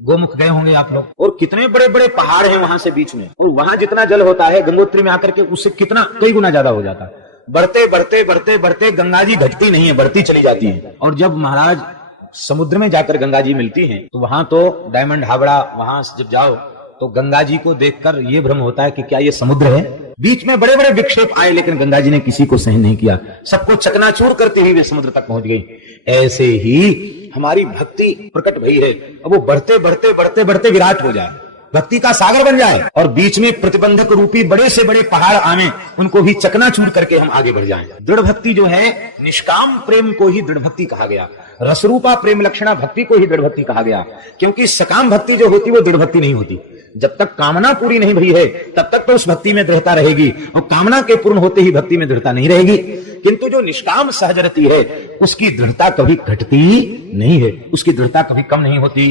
गोमुख गए होंगे आप लोग, और कितने बड़े बड़े पहाड़ हैं वहां से बीच में, और वहां जितना जल होता है गंगोत्री में आकर के उससे कितना कई गुना ज्यादा हो जाता है। बढ़ते बढ़ते बढ़ते बढ़ते गंगा जी घटती नहीं है, बढ़ती चली जाती है। और जब महाराज समुद्र में जाकर गंगा जी मिलती हैं तो वहां तो डायमंड हावड़ा, वहां जब जाओ तो गंगा जी को देखकर ये भ्रम होता है कि क्या ये समुद्र है। बीच में बड़े बड़े विक्षेप आए लेकिन गंगा जी ने किसी को सहन नहीं किया, सबको चकनाचूर करते हुए वे समुद्र तक पहुंच गई। ऐसे ही हमारी भक्ति प्रकट भई है, अब वो बढ़ते बढ़ते बढ़ते बढ़ते विराट हो जाए, भक्ति का सागर बन जाए, और बीच में प्रतिबंधक रूपी बड़े से बड़े पहाड़ आवे, उनको भी चकनाचूर करके हम आगे बढ़ जाएं। दृढ़ भक्ति जो है, निष्काम प्रेम को ही दृढ़ भक्ति कहा गया, रसरूपा प्रेम लक्षणा भक्ति को ही दृढ़ भक्ति कहा गया। क्योंकि सकाम भक्ति जो होती वो दृढ़ भक्ति नहीं होती। जब तक कामना पूरी नहीं भई है तब तक तो उस भक्ति में दृढ़ता रहेगी, और कामना के पूर्ण होते ही भक्ति में दृढ़ता नहीं रहेगी। किंतु जो निष्काम सहजरति है उसकी दृढ़ता कभी घटती नहीं है, उसकी दृढ़ता कभी कम नहीं होती।